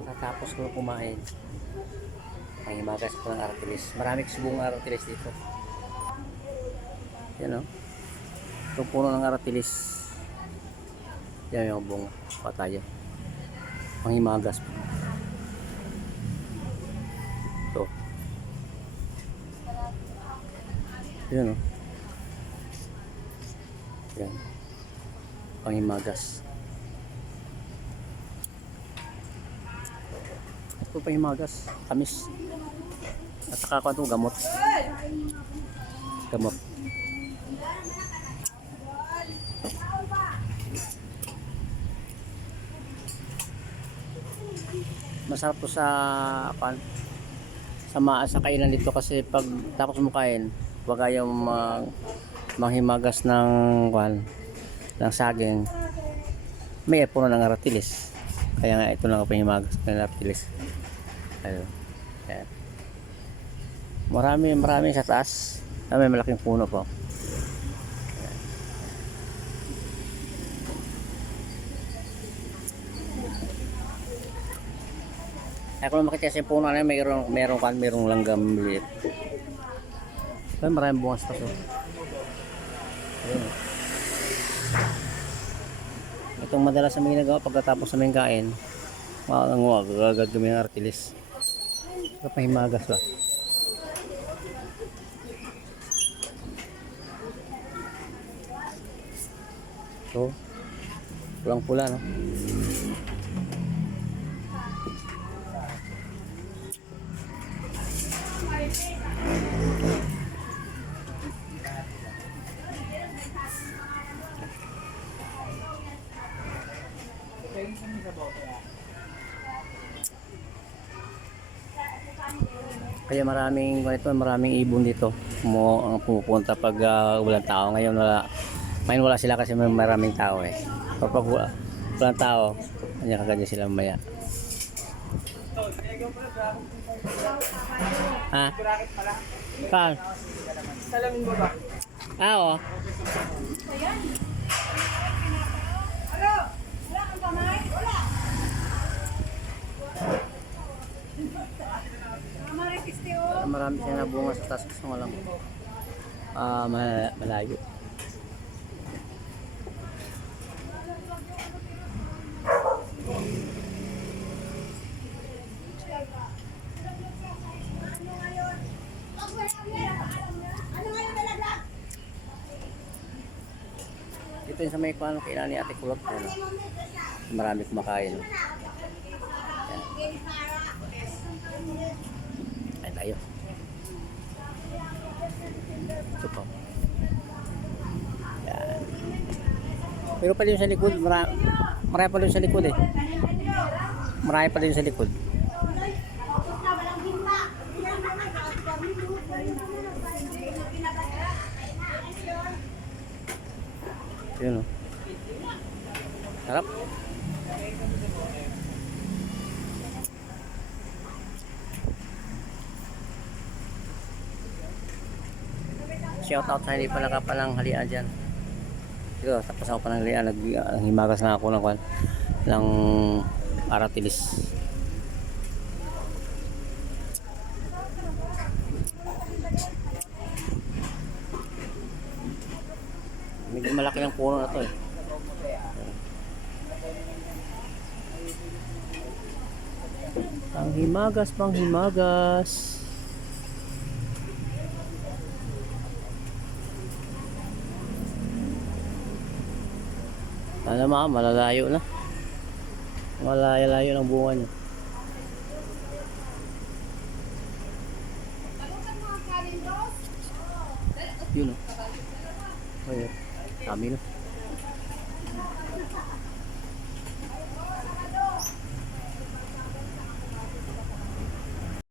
Kakatapos ko kumain. Ang himagas ko ng aratilis. Marami kasi buong aratilis dito. Yan o. Itong puno ng aratilis. Yan yung buong patayo. Ang himagas po. Ito. Yan o. Yan. Ang himagas. Ito pa himagas. Tamis. At saka ko ito gamot. Gamot. Masarap po sa sa kainan dito kasi pag tapos mo kain, wag kayong manghimagas ng saging. May puno ng aratilis. Kaya nga ito lang ang panghimagas ng aratilis. Ayun. Ayan. Marami sa taas. May malaking puno po. Ay, kung makita sa puno na mayroong langgam liit. Ay, maraming bungas pa so. Ayun. Itong madalas sa mga ginagawa pagkatapos sa mga kain, gagawin ng aratilis. Kapahimagas ba? So, pulang pula no? Kaya maraming ibon dito ang pumupunta pag walang tao. Ngayon wala sila kasi maraming tao eh. Kapag walang tao, kanya kaganya sila mamaya. Ha? Saan? Salamin mo ba? Oo. Ano? Wala kang kamay? Wala. Marami siya na bunga sa taas gusto lang malayo. Ito yung sa may kung kailangan ni Ate Kulot po. Marami kumakain. Ay tayo. Ito po. Yan. Pero pa din sa likod, marami pa din sa likod eh. Marami pa din sa likod. Yun o. Sarap. Shout out sa hindi pa nakapalang halian dyan. Ito, tapos ako pa ng halian. Nanghimagas na ako ng aratilis. Medyo malaki ang puno na to eh. Panghimagas. Ano malalayo na. Malalayo ng bunga niya. Yun o. Oh, yeah. Kami na.